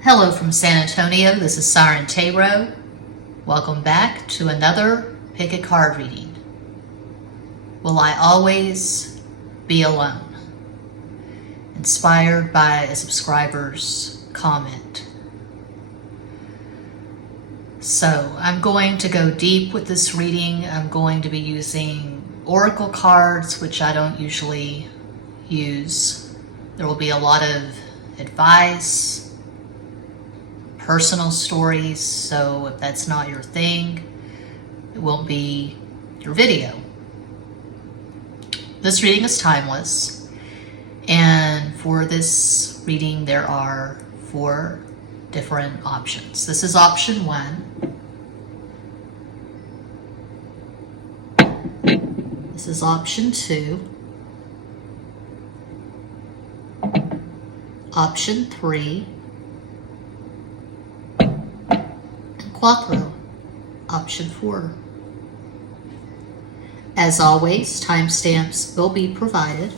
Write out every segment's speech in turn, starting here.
Hello from San Antonio, this is Siren Tarot. Welcome back to another Pick a Card reading. Will I always be alone? Inspired by a subscriber's comment. So I'm going to go deep with this reading. I'm going to be using oracle cards, which I don't usually use. There will be a lot of advice, personal stories, so if that's not your thing, it won't be your video. This reading is timeless, and for this reading there are 4 different options. This is option 1. This is option 2. Option 3. Quattro, option 4. As always, timestamps will be provided.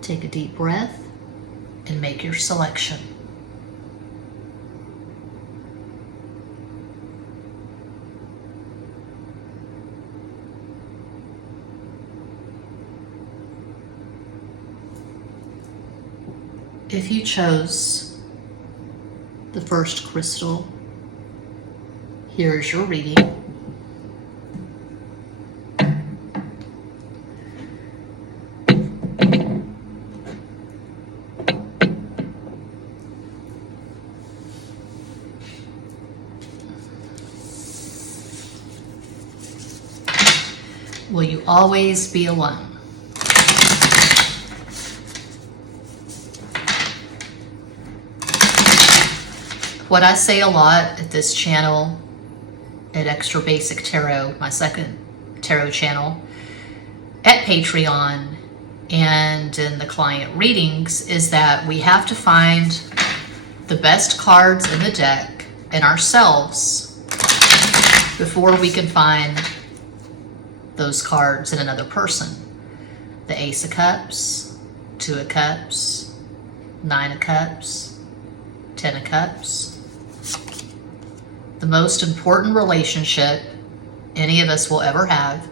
Take a deep breath and make your selection. If you chose the first crystal, here's your reading. Will you always be alone? What I say a lot at this channel, at Extra Basic Tarot, my second tarot channel, at Patreon, and in the client readings, is that we have to find the best cards in the deck in ourselves before we can find those cards in another person. The Ace of Cups, 2 of Cups, 9 of Cups, 10 of Cups. The most important relationship any of us will ever have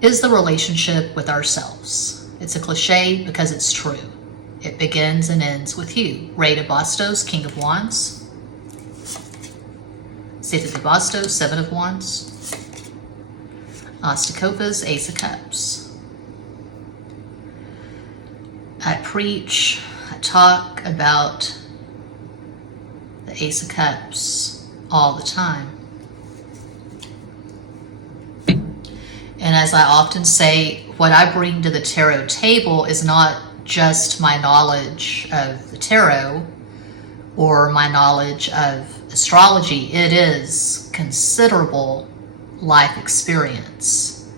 is the relationship with ourselves. It's a cliche because it's true. It begins and ends with you. Rey de Bastos, King of Wands. Sete de Bastos, 7 of Wands. As de Copas, Ace of Cups. I talk about the Ace of Cups all the time. And as I often say, what I bring to the tarot table is not just my knowledge of the tarot or my knowledge of astrology. It is considerable life experience.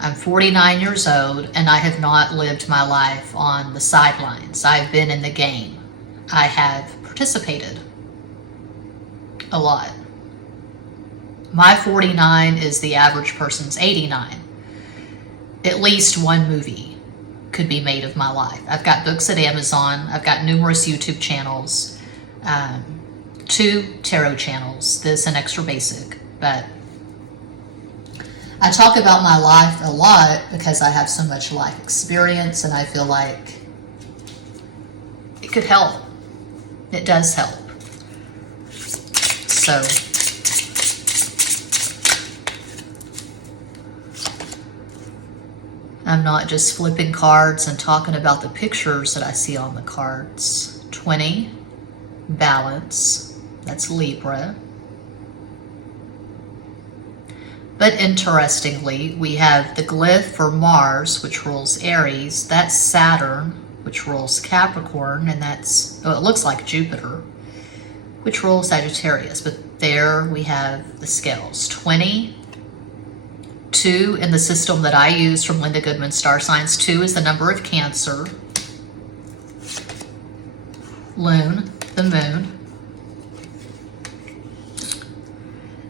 I'm 49 years old and I have not lived my life on the sidelines. I've been in the game. I have participated a lot. My 49 is the average person's 89. At least one movie could be made of my life. I've got books at Amazon. I've got numerous YouTube channels, 2 tarot channels, this and Extra Basic. But I talk about my life a lot because I have so much life experience and I feel like it could help. It does help. So I'm not just flipping cards and talking about the pictures that I see on the cards. 20, balance, that's Libra. But interestingly, we have the glyph for Mars, which rules Aries. That's Saturn, which rules Capricorn, and that's, oh, it looks like Jupiter, which rules Sagittarius. But there we have the scales. 20, 2 in the system that I use from Linda Goodman Star Signs. 2 is the number of Cancer. Lune, the moon.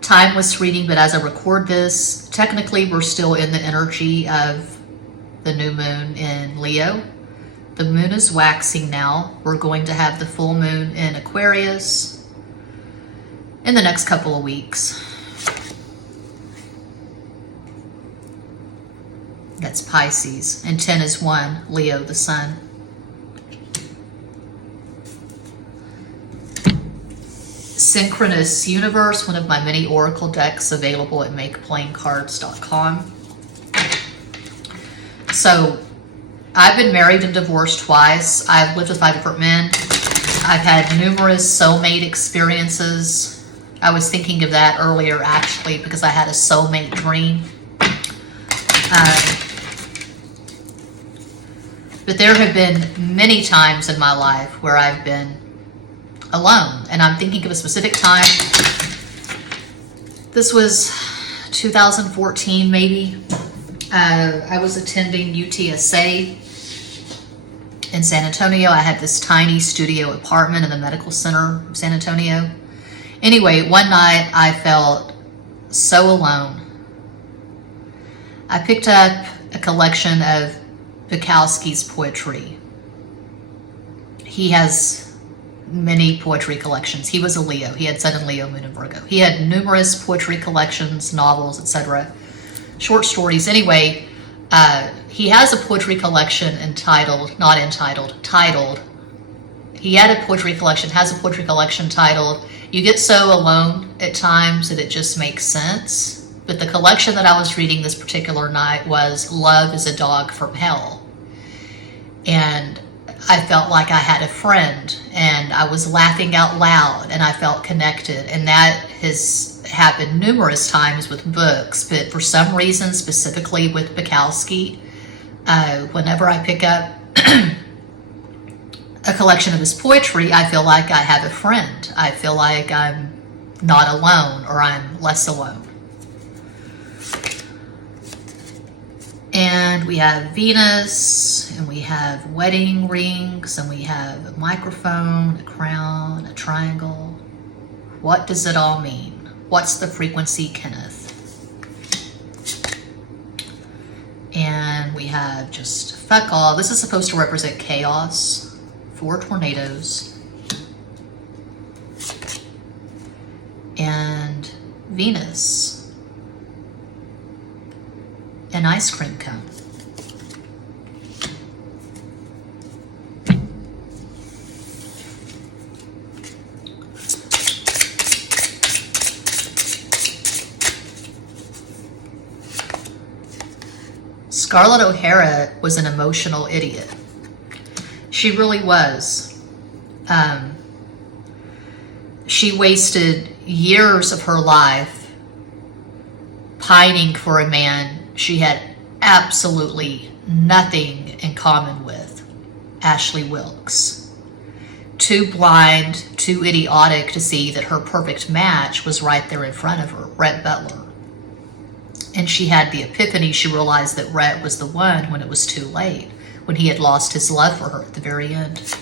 Timeless reading, but as I record this, technically we're still in the energy of the new moon in Leo. The moon is waxing now. We're going to have the full moon in Aquarius in the next couple of weeks. That's Pisces. And 10 is 1, Leo, the sun. Synchronous Universe, one of my many oracle decks available at makeplaincards.com. So I've been married and divorced twice. I've lived with 5 different men. I've had numerous soulmate experiences. I was thinking of that earlier actually because I had a soulmate dream. But there have been many times in my life where I've been alone. And I'm thinking of a specific time. This was 2014 maybe. I was attending UTSA in San Antonio. I had this tiny studio apartment in the medical center of San Antonio. Anyway, one night I felt so alone. I picked up a collection of Bukowski's poetry. He has many poetry collections. He was a Leo. He had Sun and Leo, Moon and Virgo. He had numerous poetry collections, novels, etc., short stories. Anyway, he has a poetry collection titled. He had a poetry collection, has a poetry collection titled, You Get So Alone at Times That It Just Makes Sense. But the collection that I was reading this particular night was Love is a Dog from Hell. And I felt like I had a friend and I was laughing out loud and I felt connected. And that has happened numerous times with books, but for some reason, specifically with Bukowski, whenever I pick up a collection of his poetry, I feel like I have a friend. I feel like I'm not alone or I'm less alone. And we have Venus, and we have wedding rings, and we have a microphone, a crown, a triangle. What does it all mean? What's the frequency, Kenneth? And we have just fuck all. This is supposed to represent chaos. 4 tornadoes. And Venus. An ice cream cone. Scarlett O'Hara was an emotional idiot. She really was. She wasted years of her life pining for a man she had absolutely nothing in common with, Ashley Wilkes. Too blind, too idiotic to see that her perfect match was right there in front of her, Rhett Butler. And she had the epiphany. She realized that Rhett was the one when it was too late, when he had lost his love for her at the very end.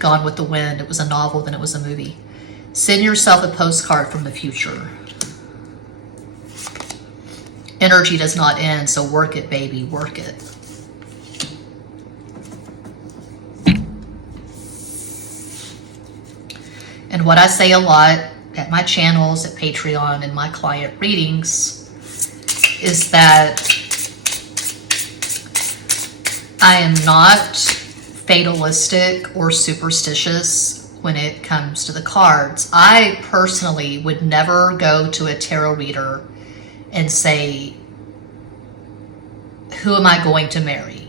Gone with the Wind. It was a novel, then it was a movie. Send yourself a postcard from the future. Energy does not end, so work it, baby, work it. And what I say a lot at my channels, at Patreon, and my client readings is that I am not fatalistic or superstitious when it comes to the cards. I personally would never go to a tarot reader and say, who am I going to marry?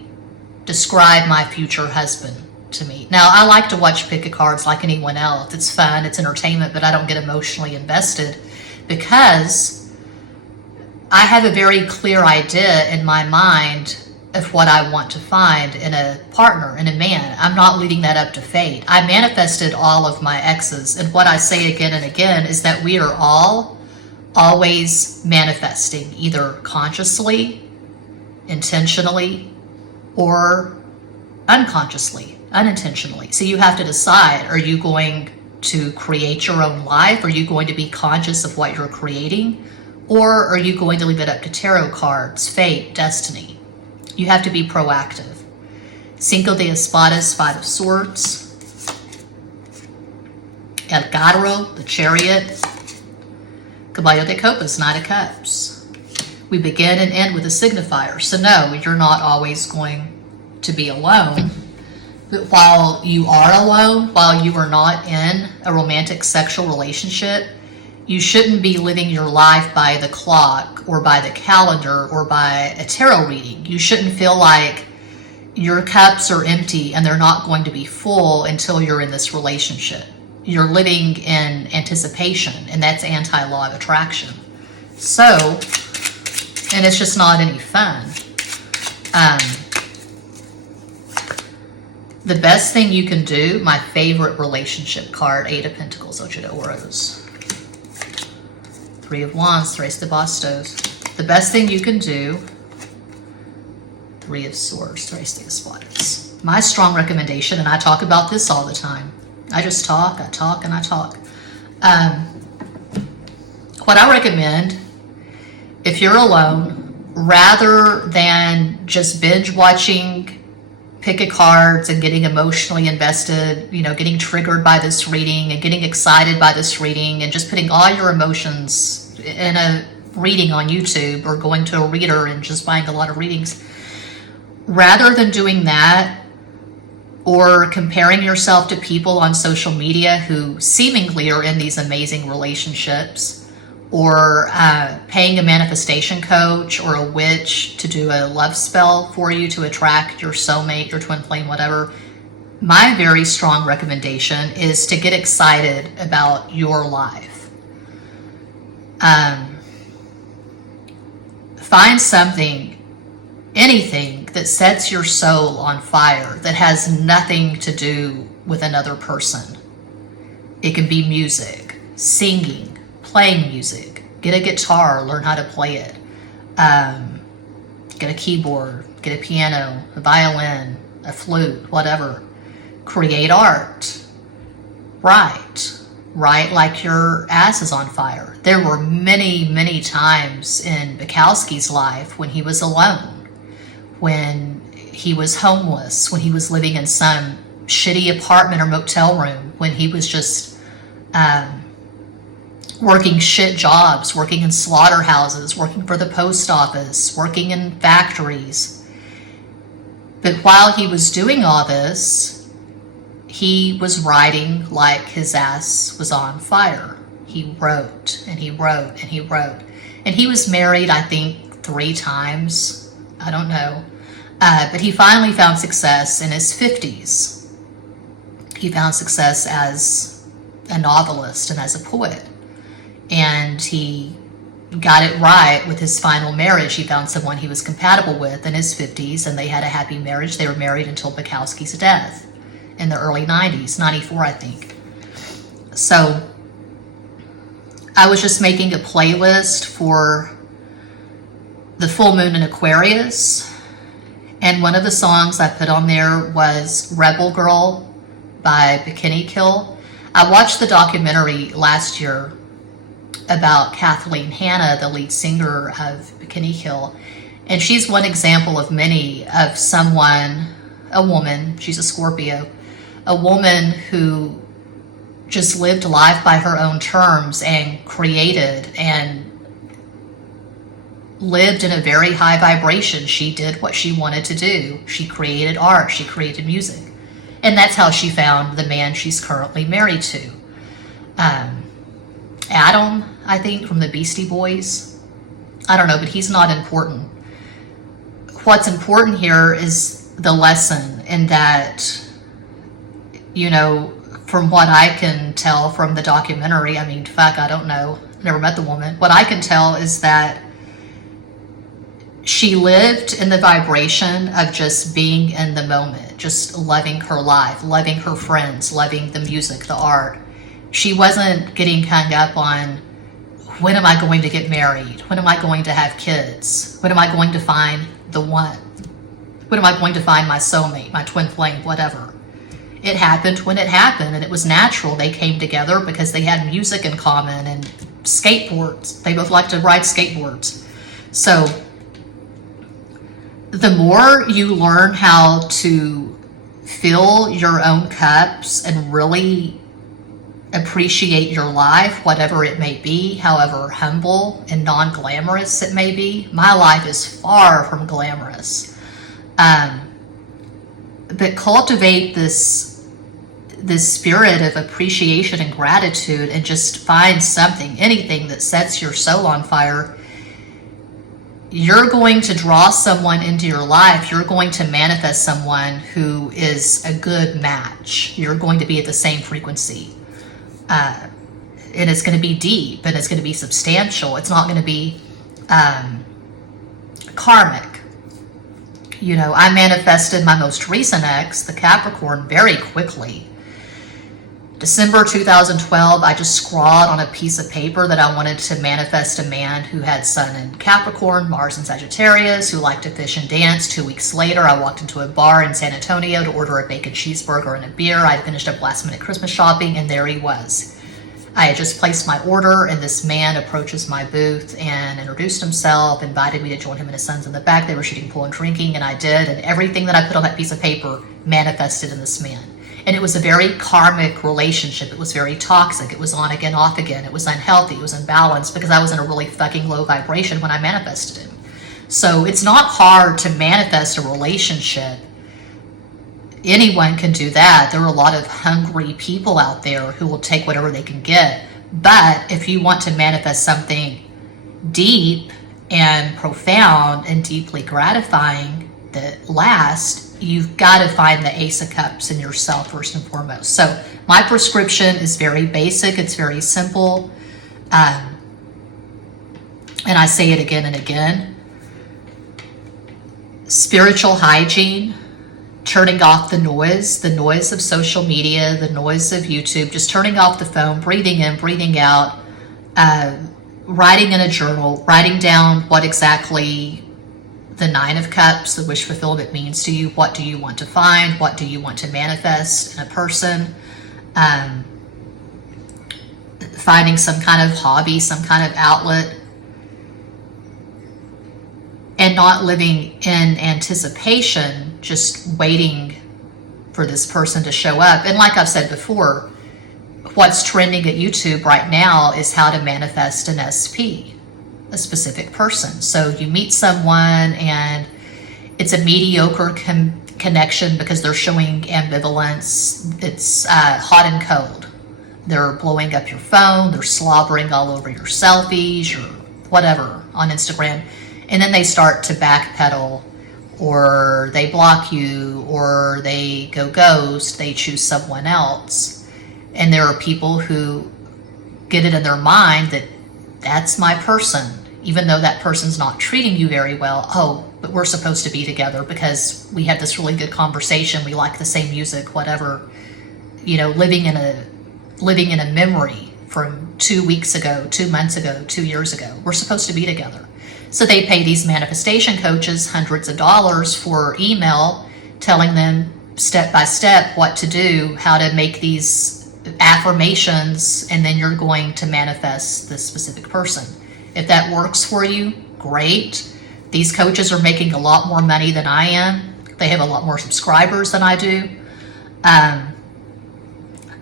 Describe my future husband to me. Now, I like to watch pick a cards like anyone else. It's fun, it's entertainment, but I don't get emotionally invested because I have a very clear idea in my mind of what I want to find in a partner, in a man. I'm not leaving that up to fate. I manifested all of my exes, and what I say again and again is that we are all always manifesting, either consciously, intentionally, or unconsciously, unintentionally. So you have to decide, are you going to create your own life? Are you going to be conscious of what you're creating? Or are you going to leave it up to tarot cards, fate, destiny? You have to be proactive. Cinco de Espadas, Five of Swords. El Carro, the Chariot. Caballo de Copas, Knight of Cups. We begin and end with a signifier. So no, you're not always going to be alone. But while you are alone, while you are not in a romantic sexual relationship, you shouldn't be living your life by the clock or by the calendar or by a tarot reading. You shouldn't feel like your cups are empty and they're not going to be full until you're in this relationship. You're living in anticipation, and that's anti-law of attraction. So, and it's just not any fun. The best thing you can do, my favorite relationship card, Eight of Pentacles, Ocho de Oros. Three of Wands, Tres de Bastos. The best thing you can do, Three of Swords, Tres de Espadas. My strong recommendation, and I talk about this all the time. I just talk, I talk, and I talk. What I recommend, if you're alone, rather than just binge watching pick a cards and getting emotionally invested, you know, getting triggered by this reading and getting excited by this reading and just putting all your emotions in a reading on YouTube or going to a reader and just buying a lot of readings, rather than doing that or comparing yourself to people on social media who seemingly are in these amazing relationships, or paying a manifestation coach or a witch to do a love spell for you to attract your soulmate, your twin flame, whatever, my very strong recommendation is to get excited about your life. Find something, anything that sets your soul on fire that has nothing to do with another person. It can be music, singing, playing music. Get a guitar, learn how to play it. Get a keyboard, get a piano, a violin, a flute, whatever. Create art. Write like your ass is on fire. There were many, many times in Bukowski's life when he was alone, when he was homeless, when he was living in some shitty apartment or motel room, when he was just working shit jobs, working in slaughterhouses, working for the post office, working in factories. But while he was doing all this, he was writing like his ass was on fire. He wrote and he wrote and he wrote. And he was married, I think, 3 times. I don't know. But he finally found success in his 50s. He found success as a novelist and as a poet. And he got it right with his final marriage. He found someone he was compatible with in his 50s, and they had a happy marriage. They were married until Bukowski's death in the early 90s, 94, I think. So I was just making a playlist for the full moon in Aquarius, and one of the songs I put on there was Rebel Girl by Bikini Kill. I watched the documentary last year about Kathleen Hanna, the lead singer of Bikini Kill, and she's one example of many of someone, a woman, she's a Scorpio, a woman who just lived life by her own terms and created and lived in a very high vibration. She did what she wanted to do. She created art, she created music, and that's how she found the man she's currently married to. Adam, I think, from the Beastie Boys. I don't know, but he's not important. What's important here is the lesson, in that, you know, from what I can tell from the documentary, I mean, fuck, I don't know, never met the woman. What I can tell is that she lived in the vibration of just being in the moment, just loving her life, loving her friends, loving the music, the art. She wasn't getting hung up on, when am I going to get married? When am I going to have kids? When am I going to find the one? When am I going to find my soulmate, my twin flame, whatever? It happened when it happened, and it was natural. They came together because they had music in common and skateboards. They both liked to ride skateboards. So the more you learn how to fill your own cups and really appreciate your life, whatever it may be, however humble and non-glamorous it may be. My life is far from glamorous. But cultivate this spirit of appreciation and gratitude, and just find something, anything that sets your soul on fire. You're going to draw someone into your life. You're going to manifest someone who is a good match. You're going to be at the same frequency. And it's going to be deep, and it's going to be substantial. It's not going to be karmic. You know, I manifested my most recent ex, the Capricorn, very quickly. December 2012, I just scrawled on a piece of paper that I wanted to manifest a man who had Sun in Capricorn, Mars in Sagittarius, who liked to fish and dance. 2 weeks later, I walked into a bar in San Antonio to order a bacon cheeseburger and a beer. I finished up last minute Christmas shopping, and there he was. I had just placed my order, and this man approaches my booth and introduced himself, invited me to join him and his sons in the back. They were shooting pool and drinking, and I did, and everything that I put on that piece of paper manifested in this man. And it was a very karmic relationship. It was very toxic. It was on again, off again. It was unhealthy. It was unbalanced, because I was in a really fucking low vibration when I manifested him. So it's not hard to manifest a relationship. Anyone can do that. There are a lot of hungry people out there who will take whatever they can get. But if you want to manifest something deep and profound and deeply gratifying that lasts, you've got to find the Ace of Cups in yourself first and foremost. So my prescription is very basic. It's very simple. And I say it again and again. Spiritual hygiene. Turning off the noise of social media, the noise of YouTube, just turning off the phone, breathing in, breathing out, writing in a journal, writing down what exactly the Nine of Cups, the wish fulfillment, means to you. What do you want to find? What do you want to manifest in a person? Finding some kind of hobby, some kind of outlet, and not living in anticipation, just waiting for this person to show up. And like I've said before, what's trending at YouTube right now is how to manifest an SP, a specific person. So you meet someone and it's a mediocre connection because they're showing ambivalence. It's hot and cold. They're blowing up your phone. They're slobbering all over your selfies, your whatever on Instagram. And then they start to backpedal, or they block you, or they go ghost, they choose someone else. And there are people who get it in their mind that that's my person, even though that person's not treating you very well. Oh, but we're supposed to be together because we had this really good conversation, we like the same music, whatever. You know, living in a memory from 2 weeks ago, 2 months ago, 2 years ago. We're supposed to be together. So they pay these manifestation coaches hundreds of dollars for email telling them step by step what to do, how to make these affirmations, and then you're going to manifest this specific person. If that works for you, great. These coaches are making a lot more money than I am. They have a lot more subscribers than I do.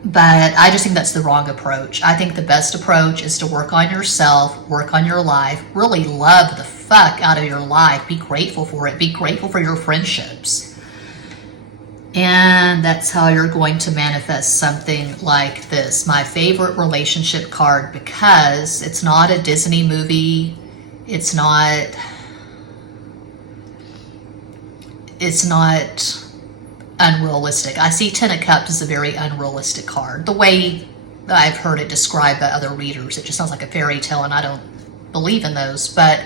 But I just think that's the wrong approach. I think the best approach is to work on yourself, work on your life, really love the fuck out of your life, be grateful for it, be grateful for your friendships. And that's how you're going to manifest something like this. My favorite relationship card, because it's not a Disney movie, it's not unrealistic. I see Ten of Cups as a very unrealistic card. The way I've heard it described by other readers, it just sounds like a fairy tale, and I don't believe in those. But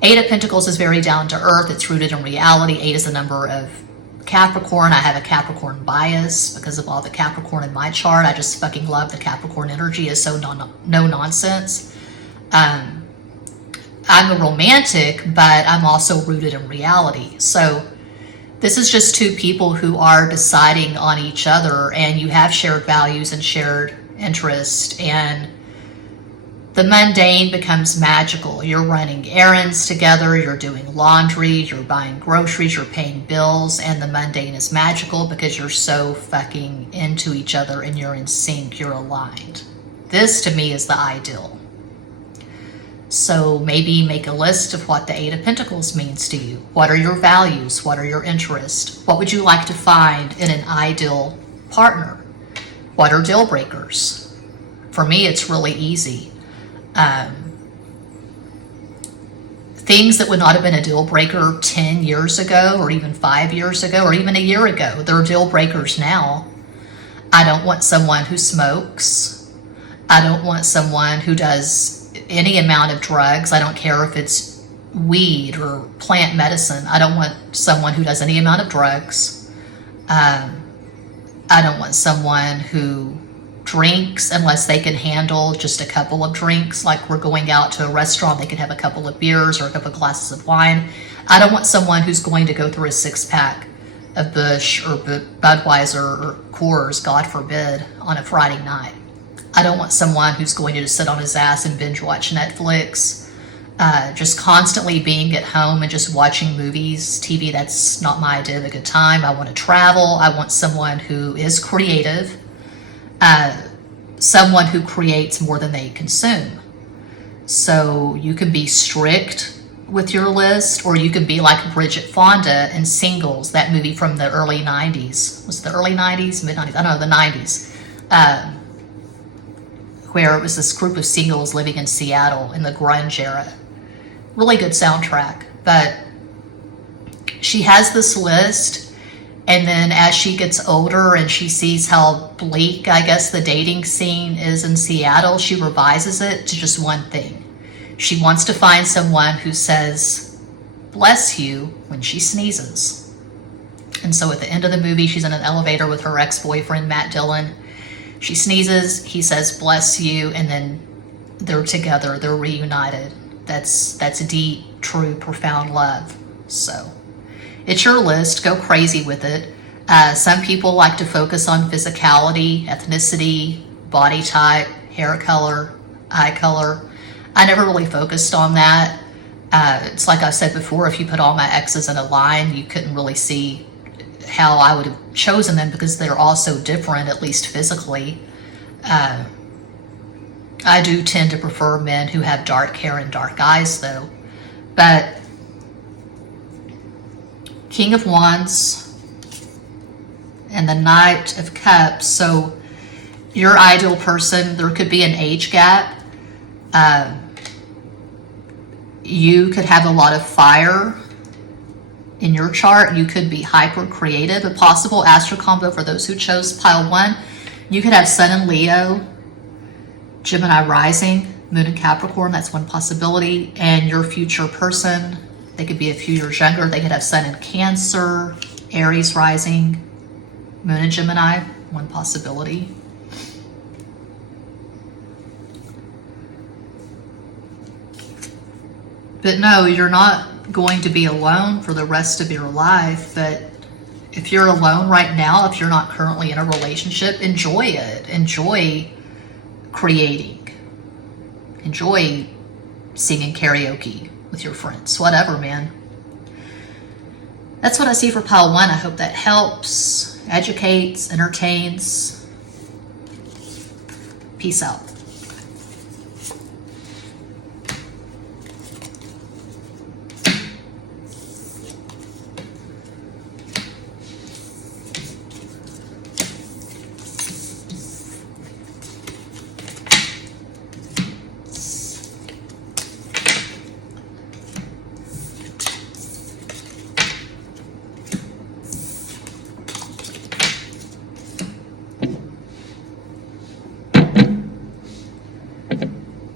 Eight of Pentacles is very down to earth. It's rooted in reality. 8 is the number of Capricorn. I have a Capricorn bias because of all the Capricorn in my chart. I just fucking love the Capricorn energy. It's so no nonsense. I'm a romantic, but I'm also rooted in reality. So this is just two people who are deciding on each other, and you have shared values and shared interest, and The mundane becomes magical. You're running errands together, you're doing laundry, you're buying groceries, you're paying bills, and the mundane is magical because you're so fucking into each other and you're in sync, you're aligned. This to me is the ideal. So maybe make a list of what the Eight of Pentacles means to you. What are your values? What are your interests? What would you like to find in an ideal partner? What are deal breakers? For me, it's really easy. Things that would not have been a deal breaker 10 years ago or even 5 years ago or even a year ago, they're deal breakers now. I don't want someone who smokes. I don't want someone who does any amount of drugs. I don't care if it's weed or plant medicine. I don't want someone who does any amount of drugs. I don't want someone who drinks unless they can handle just a couple of drinks. Like we're going out to a restaurant, they can have a couple of beers or a couple of glasses of wine. I don't want someone who's going to go through a 6-pack of Busch or Budweiser or Coors, God forbid, on a Friday night. I don't want someone who's going to just sit on his ass and binge watch Netflix, just constantly being at home and just watching movies, TV. That's not my idea of a good time. I want to travel. I want someone who is creative, someone who creates more than they consume. So you can be strict with your list, or you can be like Bridget Fonda in Singles, that movie from the early 90s. Was it the early 90s? Mid-90s? I don't know, the 90s. Where it was this group of singles living in Seattle in the grunge era. Really good soundtrack. But she has this list, and then as she gets older and she sees how bleak, I guess, the dating scene is in Seattle, she revises it to just one thing. She wants to find someone who says, "bless you," when she sneezes. And so at the end of the movie, she's in an elevator with her ex-boyfriend, Matt Dillon. She sneezes, he says, "bless you," and then they're together, they're reunited. That's deep, true, profound love. So it's your list, go crazy with it. Some people like to focus on physicality, ethnicity, body type, hair color, eye color. I never really focused on that. It's like I said before, if you put all my exes in a line, you couldn't really see how I would have chosen them because they're all so different, at least physically. I do tend to prefer men who have dark hair and dark eyes, though. But King of Wands and the Knight of Cups. So your ideal person, there could be an age gap. You could have a lot of fire in your chart. You could be hyper creative. A possible astro combo for those who chose pile 1. You could have Sun in Leo, Gemini rising, Moon in Capricorn. That's one possibility. And your future person, they could be a few years younger. They could have Sun in Cancer, Aries rising, Moon in Gemini. One possibility. But no, you're not going to be alone for the rest of your life. But if you're alone right now, if you're not currently in a relationship, enjoy it. Enjoy creating. Enjoy singing karaoke with your friends. Whatever, man. That's what I see for pile 1. I hope that helps, educates, entertains. Peace out.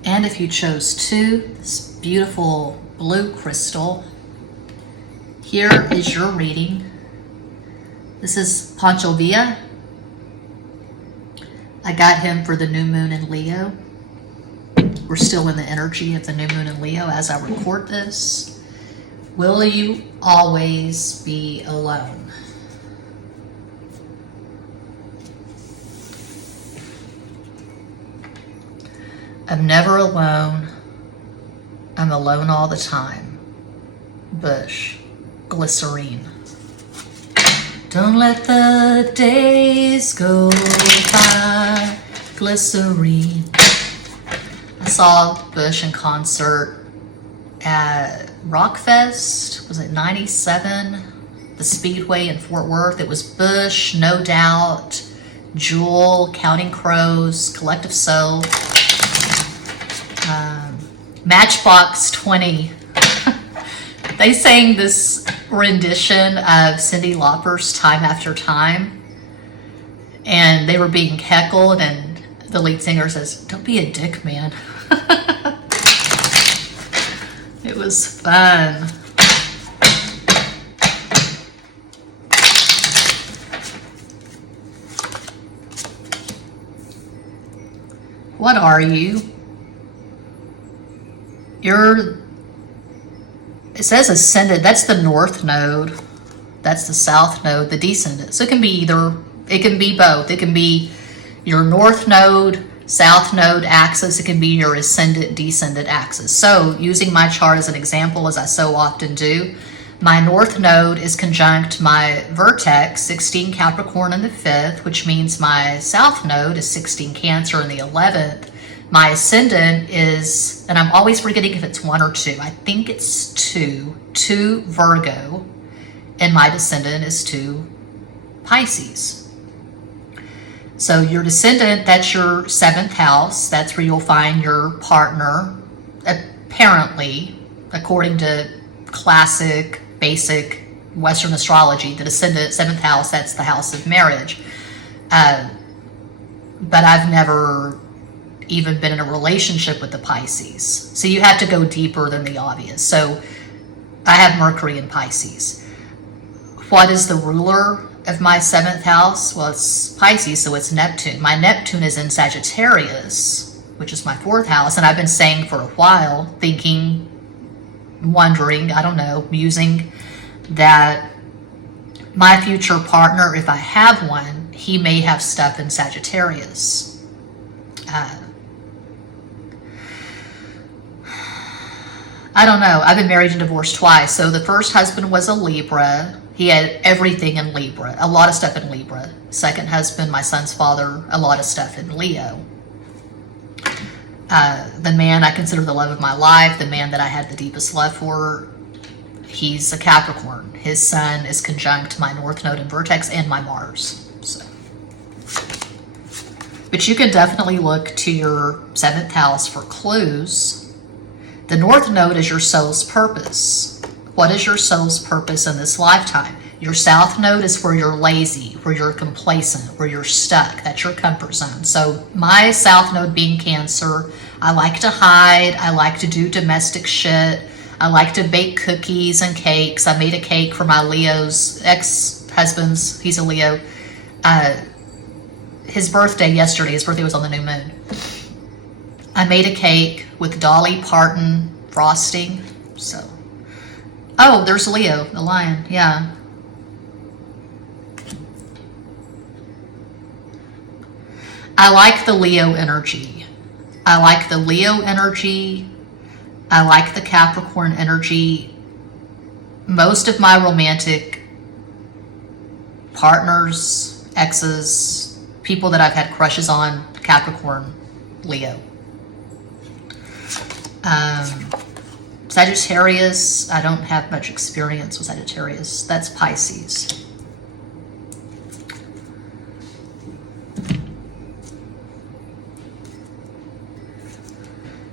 And if you chose 2, this beautiful blue crystal, here is your reading. This is Pancho Villa. I got him for the new moon in Leo. We're still in the energy of the new moon in Leo as I record this. Will you always be alone? I'm never alone. I'm alone all the time. Bush. Glycerine. Don't let the days go by. Glycerine. I saw Bush in concert at Rockfest. Was it 97? The Speedway in Fort Worth. It was Bush, No Doubt, Jewel, Counting Crows, Collective Soul, Matchbox 20. They sang this rendition of Cyndi Lauper's Time After Time, and they were being heckled, and the lead singer says, "Don't be a dick, man." It was fun. What are you? It says ascendant. That's the north node. That's the south node, the descendant. So it can be either, it can be both. It can be your north node, south node axis. It can be your ascendant, descendant axis. So using my chart as an example, as I so often do, my north node is conjunct my vertex, 16 Capricorn in the 5th, which means my south node is 16 Cancer in the 11th. My ascendant is, and I'm always forgetting if it's 1 or 2. I think it's 2 Virgo, and my descendant is 2 Pisces. So your descendant, that's your 7th house. That's where you'll find your partner, apparently, according to classic, basic Western astrology. The descendant, 7th house, that's the house of marriage. But I've never even been in a relationship with the Pisces. So you have to go deeper than the obvious. So I have Mercury in Pisces. What is the ruler of my 7th house? Well, it's Pisces, so it's Neptune. My Neptune is in Sagittarius, which is my 4th house. And I've been saying for a while, thinking, wondering, I don't know, musing that my future partner, if I have one, he may have stuff in Sagittarius. I don't know. I've been married and divorced twice. So the first husband was a Libra. He had everything in Libra, a lot of stuff in Libra. Second husband, my son's father, a lot of stuff in Leo. The man I consider the love of my life, the man that I had the deepest love for, he's a Capricorn. His sun is conjunct my north node and vertex and my Mars. So, but you can definitely look to your 7th house for clues. The north node is your soul's purpose. What is your soul's purpose in this lifetime? Your south node is where you're lazy, where you're complacent, where you're stuck. That's your comfort zone. So my south node being Cancer, I like to hide. I like to do domestic shit. I like to bake cookies and cakes. I made a cake for my Leo's ex-husband's. He's a Leo. His birthday yesterday. His birthday was on the new moon. I made a cake with Dolly Parton frosting. So, oh, there's Leo, the lion. Yeah. I like the Leo energy. I like the Leo energy. I like the Capricorn energy. Most of my romantic partners, exes, people that I've had crushes on, Capricorn, Leo. Sagittarius, I don't have much experience with Sagittarius. That's Pisces.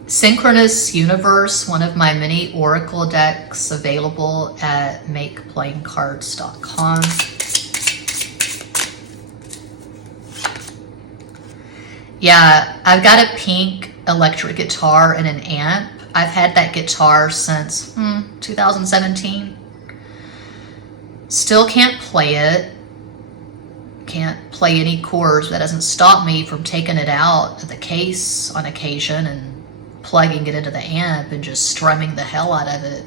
Synchronous Universe, one of my many oracle decks available at makeplayingcards.com. Yeah, I've got a pink electric guitar and an amp. I've had that guitar since 2017. Still can't play it. Can't play any chords. That doesn't stop me from taking it out of the case on occasion and plugging it into the amp and just strumming the hell out of it.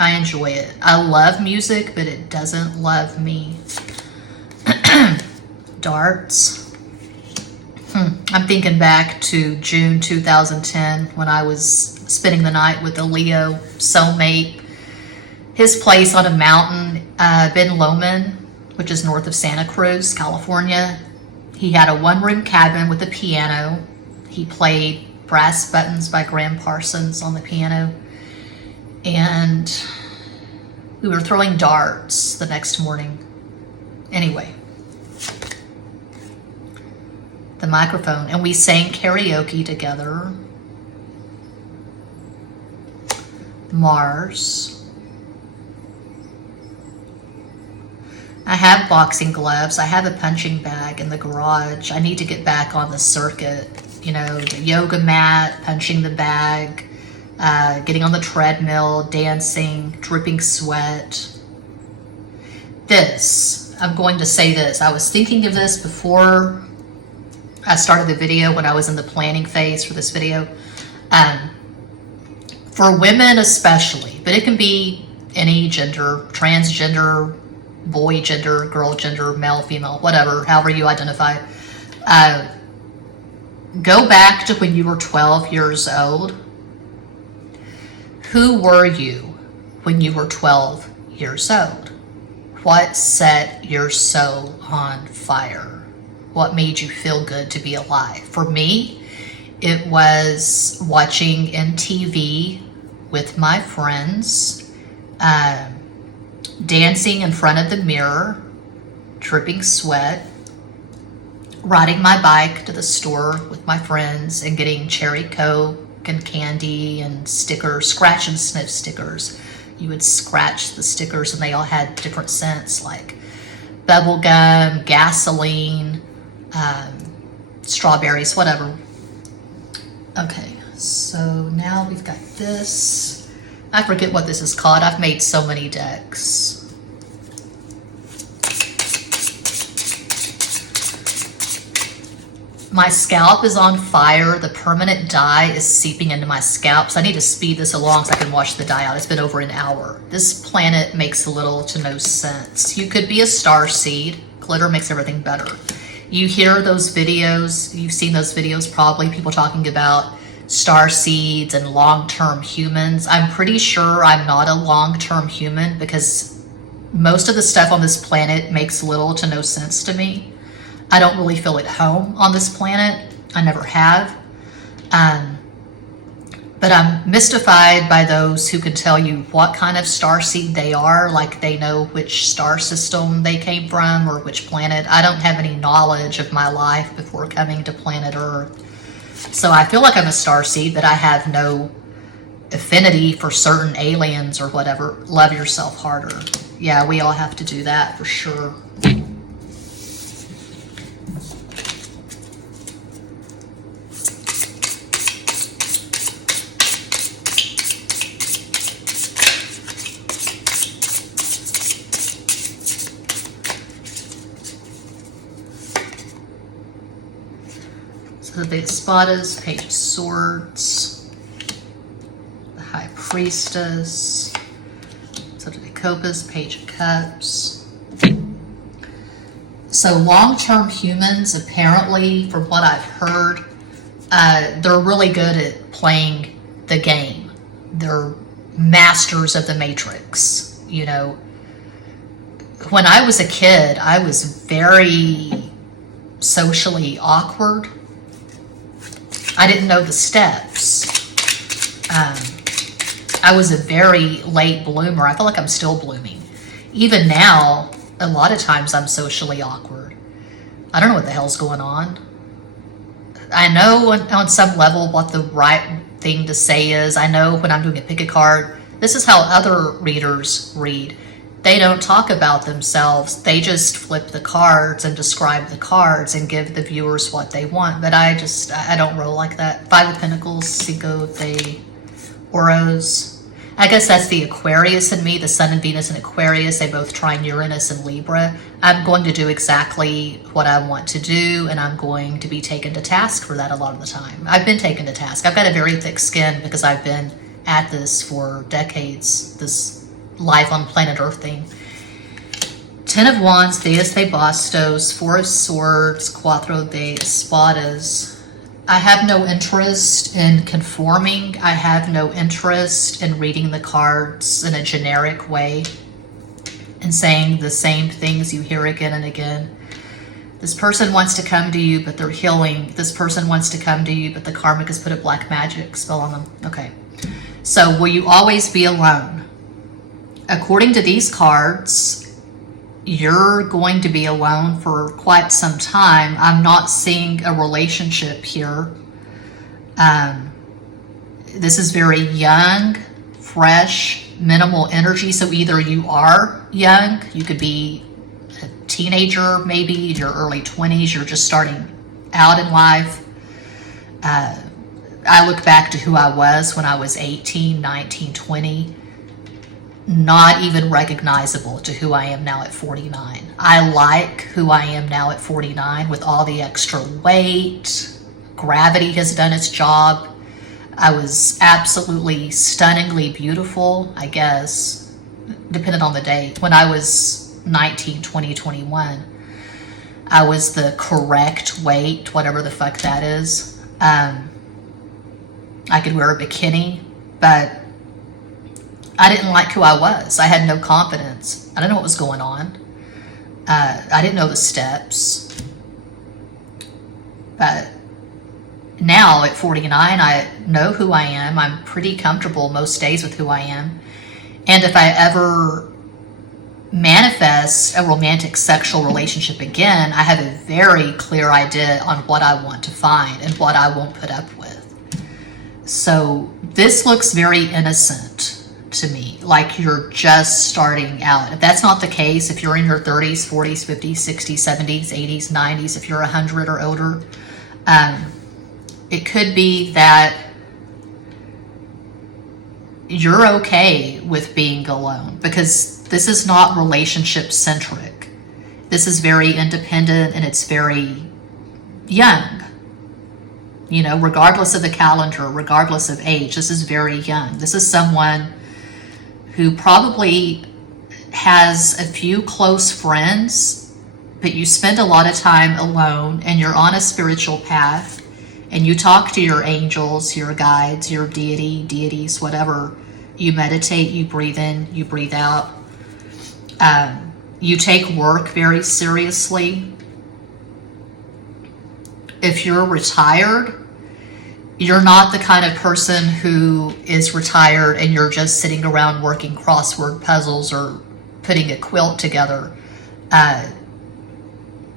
I enjoy it. I love music, but it doesn't love me. Darts. I'm thinking back to June 2010 when I was spending the night with a Leo soulmate. His place on a mountain, Ben Lomond, which is north of Santa Cruz, California. He had a one-room cabin with a piano. He played Brass Buttons by Graham Parsons on the piano. And we were throwing darts the next morning. Anyway, the microphone, and we sang karaoke together. Mars. I have boxing gloves. I have a punching bag in the garage. I need to get back on the circuit. You know, the yoga mat, punching the bag, getting on the treadmill, dancing, dripping sweat. I'm going to say this. I was thinking of this before I started the video, when I was in the planning phase for this video. For women especially, but it can be any gender, transgender, boy gender, girl gender, male, female, whatever, however you identify. Go back to when you were 12 years old. Who were you when you were 12 years old? What set your soul on fire? What made you feel good to be alive? For me, it was watching MTV with my friends, dancing in front of the mirror, dripping sweat, riding my bike to the store with my friends and getting cherry Coke and candy and stickers, scratch and sniff stickers. You would scratch the stickers and they all had different scents, like bubble gum, gasoline, strawberries, whatever. Okay, so now we've got this. I forget what this is called. I've made so many decks. My scalp is on fire. The permanent dye is seeping into my scalp. So I need to speed this along so I can wash the dye out. It's been over an hour. This planet makes little to no sense. You could be a star seed. Glitter makes everything better. You hear those videos. You've seen those videos probably. People talking about star seeds and long-term humans. I'm pretty sure I'm not a long-term human because most of the stuff on this planet makes little to no sense to me. I don't really feel at home on this planet. I never have. But I'm mystified by those who can tell you what kind of star seed they are, like they know which star system they came from or which planet. I don't have any knowledge of my life before coming to planet Earth. So I feel like I'm a star seed, but I have no affinity for certain aliens or whatever. Love yourself harder. Yeah, we all have to do that for sure. So the Espadas, Page of Swords, the High Priestess, so the Copas, Page of Cups. So long-term humans, apparently, from what I've heard, they're really good at playing the game. They're masters of the Matrix. You know, when I was a kid, I was very socially awkward. I didn't know the steps. I was a very late bloomer. I feel like I'm still blooming. Even now, a lot of times I'm socially awkward. I don't know what the hell's going on. I know on some level what the right thing to say is. I know when I'm doing a pick a card, this is how other readers read. They don't talk about themselves. They just flip the cards and describe the cards and give the viewers what they want. But I don't roll like that. Five of Pentacles, Cinco de Oros. I guess that's the Aquarius in me, the Sun and Venus in Aquarius. They both trine Uranus and Libra. I'm going to do exactly what I want to do, and I'm going to be taken to task for that a lot of the time. I've been taken to task. I've got a very thick skin because I've been at this for decades, this life on planet Earth thing. Ten of Wands, Deus de Bastos, Four of Swords, Cuatro de Espadas. I have no interest in conforming. I have no interest in reading the cards in a generic way and saying the same things you hear again and again. This person wants to come to you, but they're healing. This person wants to come to you, but the karmic has put a black magic spell on them. Okay. So will you always be alone? According to these cards, you're going to be alone for quite some time. I'm not seeing a relationship here. This is very young, fresh, minimal energy. So either you are young, you could be a teenager, maybe your early 20s, you're just starting out in life. I look back to who I was when I was 18, 19, 20, not even recognizable to who I am now at 49. I like who I am now at 49 with all the extra weight. Gravity has done its job. I was absolutely stunningly beautiful, I guess, depending on the day. When I was 19, 20, 21, I was the correct weight, whatever the fuck that is. I could wear a bikini, but I didn't like who I was. I had no confidence. I didn't know what was going on. I didn't know the steps. But now at 49, I know who I am. I'm pretty comfortable most days with who I am. And if I ever manifest a romantic sexual relationship again, I have a very clear idea on what I want to find and what I won't put up with. So this looks very innocent to me, like you're just starting out. If that's not the case, if you're in your 30s, 40s, 50s, 60s, 70s, 80s, 90s, if you're 100 or older, it could be that you're okay with being alone, because this is not relationship centric. This is very independent and it's very young. You know, regardless of the calendar, regardless of age, this is very young. This is someone who probably has a few close friends, but you spend a lot of time alone and you're on a spiritual path and you talk to your angels, your guides, your deities, whatever. You meditate, you breathe in, you breathe out. You take work very seriously. If you're retired, you're not the kind of person who is retired and you're just sitting around working crossword puzzles or putting a quilt together.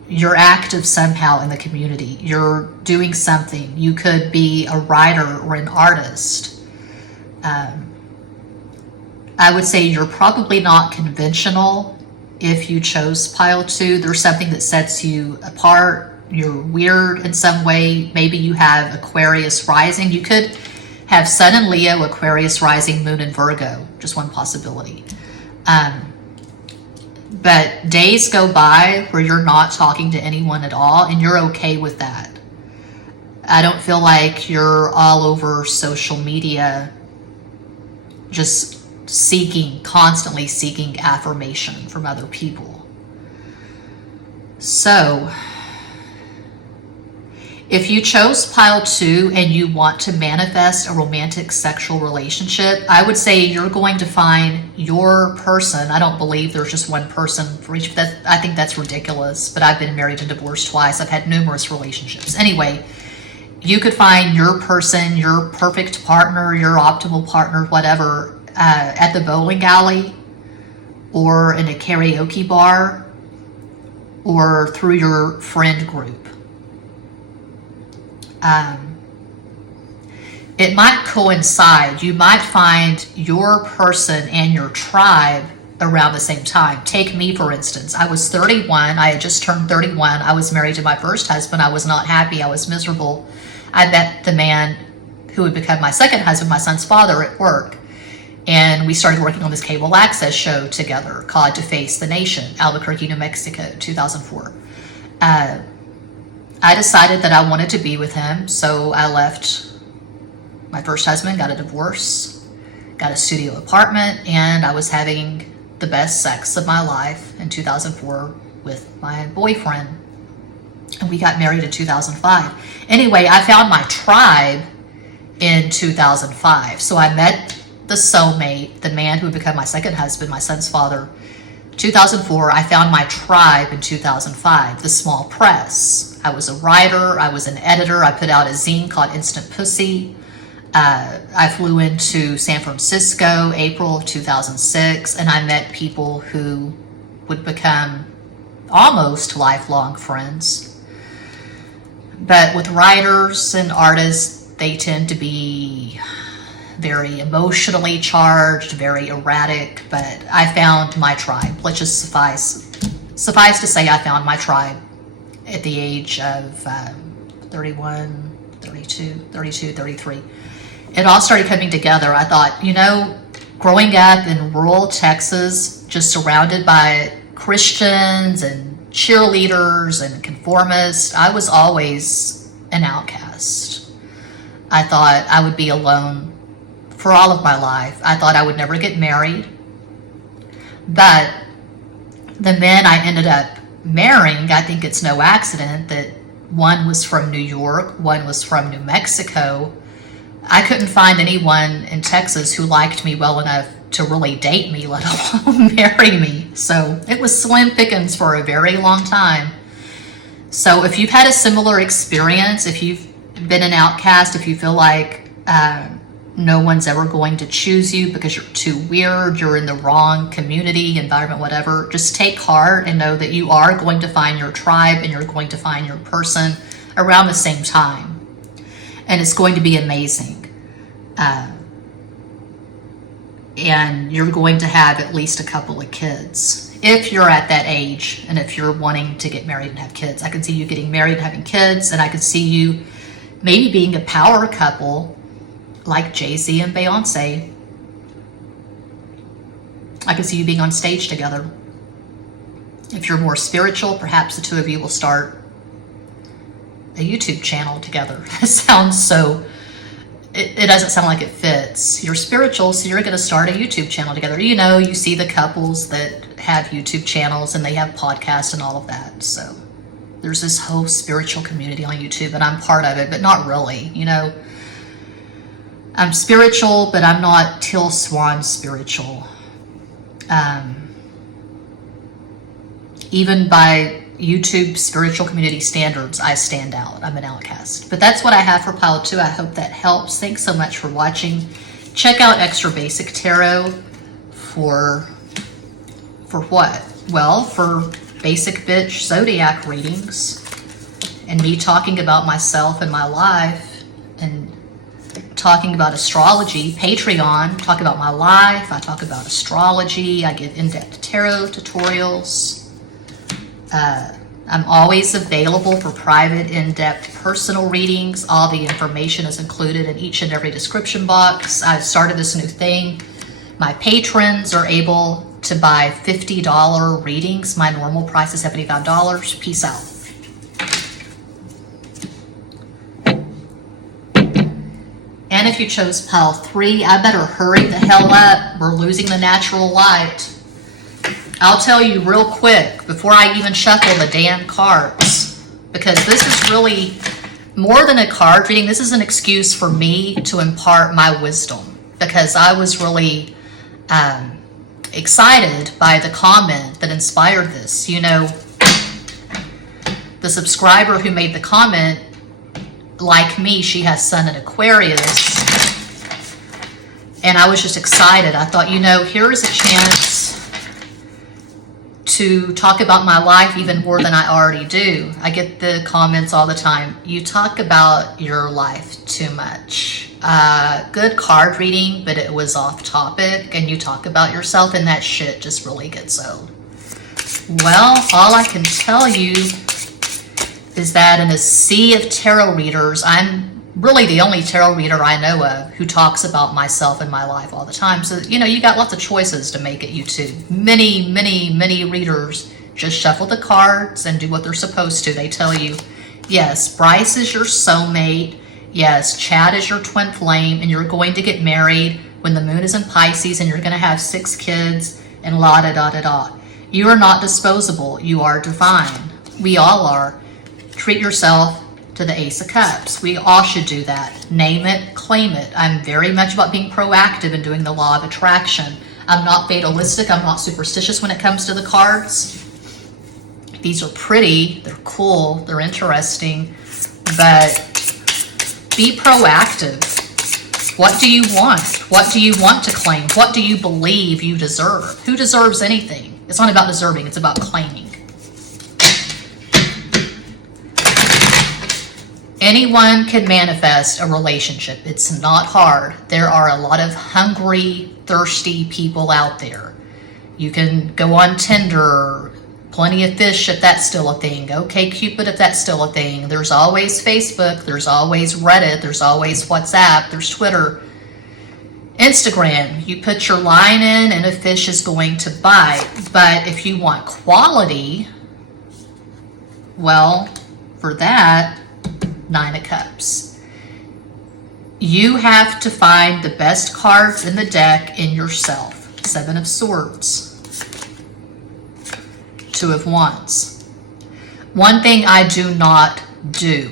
You're active somehow in the community. You're doing something. You could be a writer or an artist. I would say you're probably not conventional if you chose pile 2. There's something that sets you apart. You're weird in some way. Maybe you have Aquarius rising. You could have Sun in Leo, Aquarius rising, Moon in Virgo. Just one possibility. But days go by where you're not talking to anyone at all, and you're okay with that. I don't feel like you're all over social media just constantly seeking affirmation from other people. So if you chose pile 2 and you want to manifest a romantic sexual relationship, I would say you're going to find your person. I don't believe there's just one person for each. I think that's ridiculous, but I've been married and divorced twice. I've had numerous relationships. Anyway, you could find your person, your perfect partner, your optimal partner, whatever, at the bowling alley or in a karaoke bar or through your friend group. It might coincide. You might find your person and your tribe around the same time. Take me, for instance. I was 31. I had just turned 31. I was married to my first husband. I was not happy. I was miserable. I met the man who would become my second husband, my son's father, at work. And we started working on this cable access show together called To Face the Nation, Albuquerque, New Mexico, 2004. I decided that I wanted to be with him, so I left my first husband, got a divorce, got a studio apartment, and I was having the best sex of my life in 2004 with my boyfriend. And we got married in 2005. Anyway, I found my tribe in 2005. So I met the soulmate, the man who would become my second husband, my son's father. 2004, I found my tribe in 2005, the small press. I was a writer, I was an editor, I put out a zine called Instant Pussy. I flew into San Francisco, April of 2006, and I met people who would become almost lifelong friends. But with writers and artists, they tend to be very emotionally charged, very erratic, but I found my tribe. Let's just suffice to say I found my tribe at the age of 31, 32, 33. It all started coming together. I thought, you know, growing up in rural Texas, just surrounded by Christians and cheerleaders and conformists, I was always an outcast. I thought I would be alone for all of my life. I thought I would never get married. But the men I ended up marrying, I think it's no accident that one was from New York, one was from New Mexico. I couldn't find anyone in Texas who liked me well enough to really date me, let alone marry me. So it was slim pickings for a very long time. So if you've had a similar experience, if you've been an outcast, if you feel like no one's ever going to choose you because you're too weird, you're in the wrong community, environment, whatever, just take heart and know that you are going to find your tribe and you're going to find your person around the same time. And it's going to be amazing. And you're going to have at least a couple of kids if you're at that age, and if you're wanting to get married and have kids. I can see you getting married and having kids, and I could see you maybe being a power couple like Jay-Z and Beyonce. I could see you being on stage together. If you're more spiritual, perhaps the two of you will start a YouTube channel together. It sounds so... It doesn't sound like it fits. You're spiritual, so you're going to start a YouTube channel together. You know, you see the couples that have YouTube channels and they have podcasts and all of that. So there's this whole spiritual community on YouTube, and I'm part of it, but not really. You know, I'm spiritual, but I'm not Till Swan spiritual. Even by YouTube spiritual community standards, I stand out. I'm an outcast. But that's what I have for pile 2. I hope that helps. Thanks so much for watching. Check out Extra Basic Tarot for what? Well, for basic bitch zodiac readings and me talking about myself and my life and talking about astrology. Patreon, talk about my life. I talk about astrology. I give in-depth tarot tutorials. I'm always available for private, in-depth personal readings. All the information is included in each and every description box. I've started this new thing. My patrons are able to buy $50 readings. My normal price is $75. Peace out. And if you chose pile 3, I better hurry the hell up. We're losing the natural light. I'll tell you real quick before I even shuffle the damn cards, because this is really more than a card reading. This is an excuse for me to impart my wisdom, because I was really excited by the comment that inspired this. You know, the subscriber who made the comment, like me, she has Sun in Aquarius, and I was just excited. I thought, you know, here is a chance to talk about my life even more than I already do. I get the comments all the time. You talk about your life too much. Good card reading, but it was off topic, and you talk about yourself, and that shit just really gets old. Well, all I can tell you is that in a sea of tarot readers, I'm really the only tarot reader I know of who talks about myself and my life all the time. So, you know, you got lots of choices to make at YouTube. Many readers just shuffle the cards and do what they're supposed to. They tell you, yes, Bryce is your soulmate. Yes, Chad is your twin flame, and you're going to get married when the moon is in Pisces, and you're going to have 6 kids. and la da da da da. You are not disposable. You are divine. We all are. Treat yourself to the Ace of Cups. We all should do that. Name it, claim it. I'm very much about being proactive and doing the law of attraction. I'm not fatalistic. I'm not superstitious when it comes to the cards. These are pretty. They're cool. They're interesting. But be proactive. What do you want? What do you want to claim? What do you believe you deserve? Who deserves anything? It's not about deserving. It's about claiming. Anyone can manifest a relationship. It's not hard. There are a lot of hungry, thirsty people out there. You can go on Tinder, Plenty of Fish if that's still a thing, OkCupid if that's still a thing. There's always Facebook, there's always Reddit, there's always WhatsApp, there's Twitter, Instagram. You put your line in and a fish is going to bite. But if you want quality, well, for that, 9 of Cups. You have to find the best cards in the deck in yourself. 7 of Swords. 2 of Wands. One thing I do not do,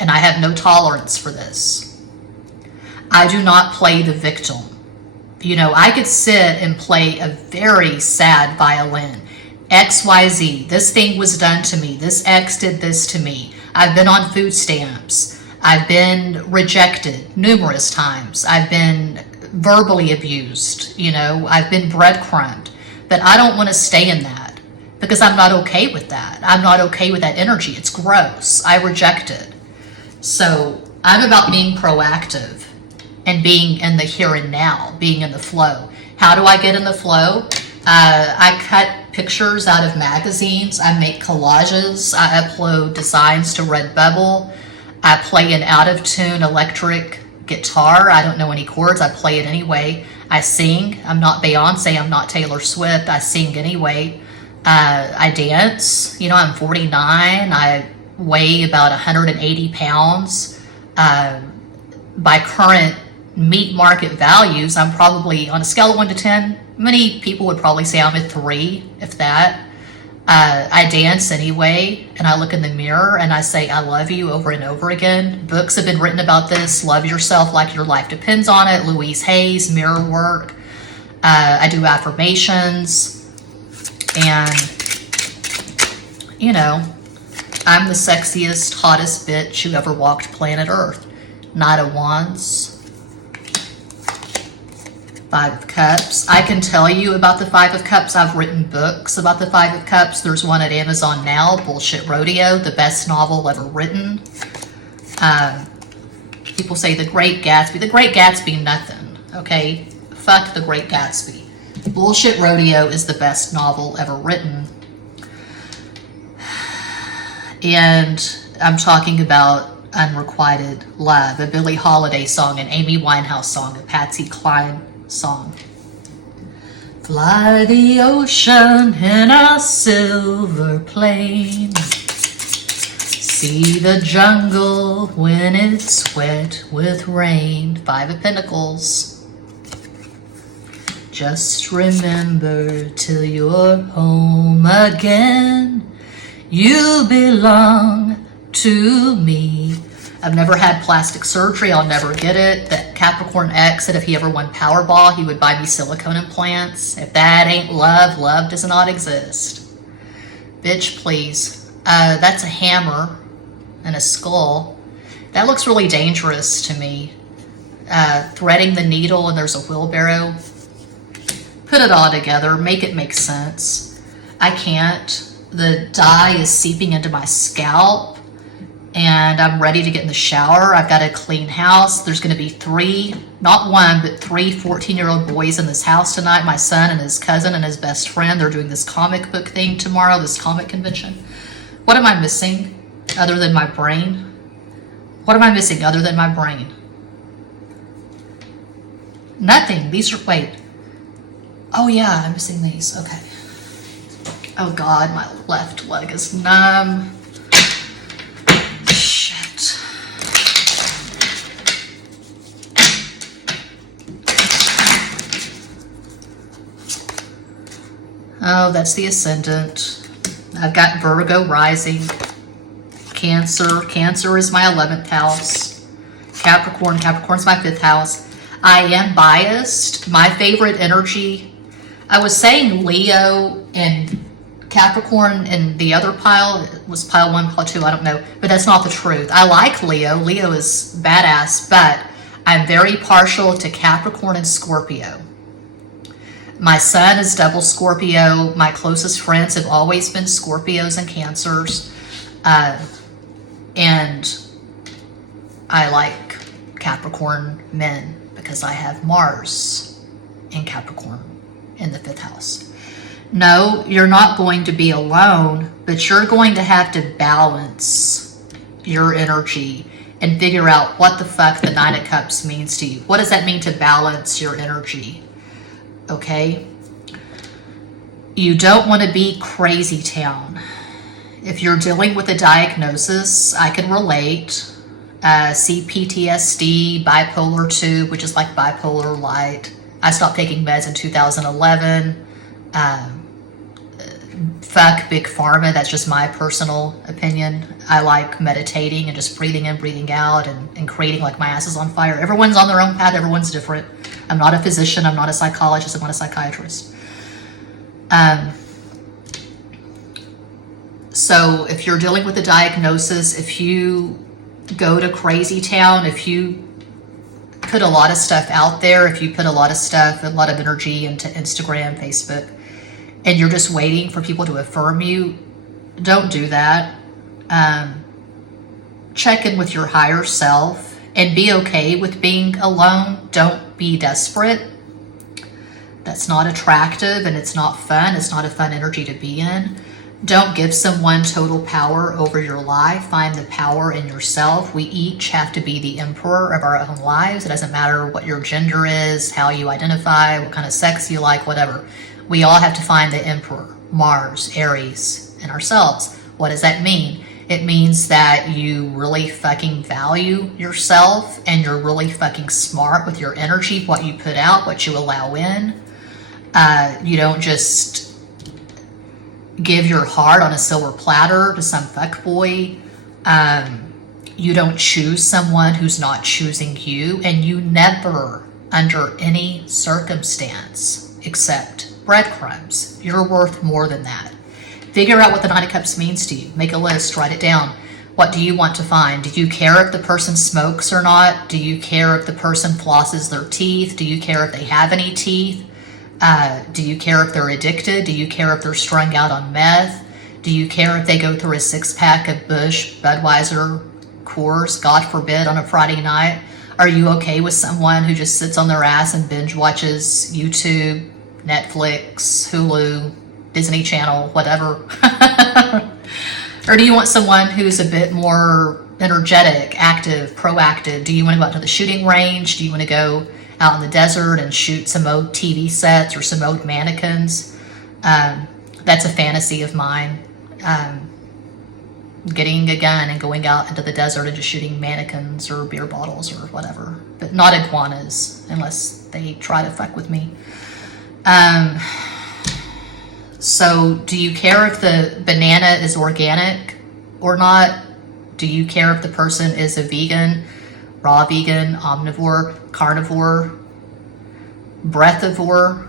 and I have no tolerance for this, I do not play the victim. You know, I could sit and play a very sad violin. XYZ, this thing was done to me. This ex did this to me. I've been on food stamps. I've been rejected numerous times. I've been verbally abused. You know, I've been breadcrumbed. But I don't want to stay in that because I'm not okay with that. I'm not okay with that energy. It's gross. I reject it. So I'm about being proactive and being in the here and now, being in the flow. How do I get in the flow? I cut pictures out of magazines. I make collages. I upload designs to Redbubble. I play an out-of-tune electric guitar. I don't know any chords. I play it anyway. I sing. I'm not Beyonce. I'm not Taylor Swift. I sing anyway. I dance. You know, I'm 49. I weigh about 180 pounds. By current meat market values, I'm probably on a scale of 1 to 10. Many people would probably say I'm a 3, if that. I dance anyway, and I look in the mirror and I say, I love you over and over again. Books have been written about this. Love yourself like your life depends on it. Louise Hay's mirror work. I do affirmations. And, you know, I'm the sexiest, hottest bitch who ever walked planet Earth. Knight of Wands. 5 of Cups. I can tell you about the 5 of Cups. I've written books about the 5 of Cups. There's one at Amazon now, Bullshit Rodeo, the best novel ever written. People say The Great Gatsby. The Great Gatsby, nothing, okay? Fuck The Great Gatsby. Bullshit Rodeo is the best novel ever written. And I'm talking about Unrequited Love, a Billie Holiday song, an Amy Winehouse song, a Patsy Cline song. Fly the ocean in a silver plane. See the jungle when it's wet with rain. 5 of Pentacles. Just remember till you're home again, you belong to me. I've never had plastic surgery. I'll never get it. That Capricorn X said if he ever won Powerball, he would buy me silicone implants. If that ain't love, love does not exist. Bitch, please. That's a hammer and a skull. That looks really dangerous to me. Threading the needle and there's a wheelbarrow. Put it all together. Make it make sense. I can't. The dye is seeping into my scalp. And I'm ready to get in the shower. I've got a clean house. There's going to be 3, not 1, but 3 14-year-old boys in this house tonight. My son and his cousin and his best friend. They're doing this comic book thing tomorrow, this comic convention. What am I missing other than my brain? What am I missing other than my brain? Nothing. These are, wait. Oh yeah, I'm missing these. Okay. Oh God, my left leg is numb. Oh, that's the ascendant. I've got Virgo rising. Cancer. Cancer is my 11th house. Capricorn. Capricorn's my 5th house. I am biased. My favorite energy, I was saying Leo and Capricorn, and the other pile was pile 1, pile 2, I don't know. But that's not the truth. I like Leo. Leo is badass, but I'm very partial to Capricorn and Scorpio. My sun is double Scorpio. My closest friends have always been Scorpios and Cancers. And I like Capricorn men because I have Mars in Capricorn in the 5th house. No, you're not going to be alone, but you're going to have to balance your energy and figure out what the fuck the 9 of Cups means to you. What does that mean to balance your energy? Okay? You don't want to be crazy town. If you're dealing with a diagnosis, I can relate. See PTSD, bipolar 2, which is like bipolar light. I stopped taking meds in 2011. Fuck Big Pharma, that's just my personal opinion. I like meditating and just breathing in, breathing out, and creating like my ass is on fire. Everyone's on their own path, everyone's different. I'm not a physician, I'm not a psychologist, I'm not a psychiatrist. So if you're dealing with a diagnosis, if you go to crazy town, if you put a lot of stuff out there, if you put a lot of stuff, a lot of energy into Instagram, Facebook, and you're just waiting for people to affirm you, don't do that. Check in with your higher self and be okay with being alone. Don't be desperate. That's not attractive and it's not fun. It's not a fun energy to be in. Don't give someone total power over your life. Find the power in yourself. We each have to be the emperor of our own lives. It doesn't matter what your gender is, how you identify, what kind of sex you like, whatever. We all have to find the emperor, Mars, Aries, and ourselves. What does that mean? It means that you really fucking value yourself and you're really fucking smart with your energy, what you put out, what you allow in. You don't just give your heart on a silver platter to some fuckboy. You don't choose someone who's not choosing you, and you never, under any circumstance, accept breadcrumbs. You're worth more than that. Figure out what the 9 of Cups means to you. Make a list, write it down. What do you want to find? Do you care if the person smokes or not? Do you care if the person flosses their teeth? Do you care if they have any teeth? Do you care if they're addicted? Do you care if they're strung out on meth? Do you care if they go through a 6-pack of Busch, Budweiser, Coors, God forbid, on a Friday night? Are you okay with someone who just sits on their ass and binge watches YouTube, Netflix, Hulu, Disney Channel, whatever? Or do you want someone who's a bit more energetic, active, proactive? Do you want to go out to the shooting range? Do you want to go out in the desert and shoot some old TV sets or some old mannequins? That's a fantasy of mine. Getting a gun and going out into the desert and just shooting mannequins or beer bottles or whatever, but not iguanas unless they try to fuck with me. So do you care if the banana is organic or not? Do you care if the person is a vegan, raw vegan, omnivore, carnivore, breathivore?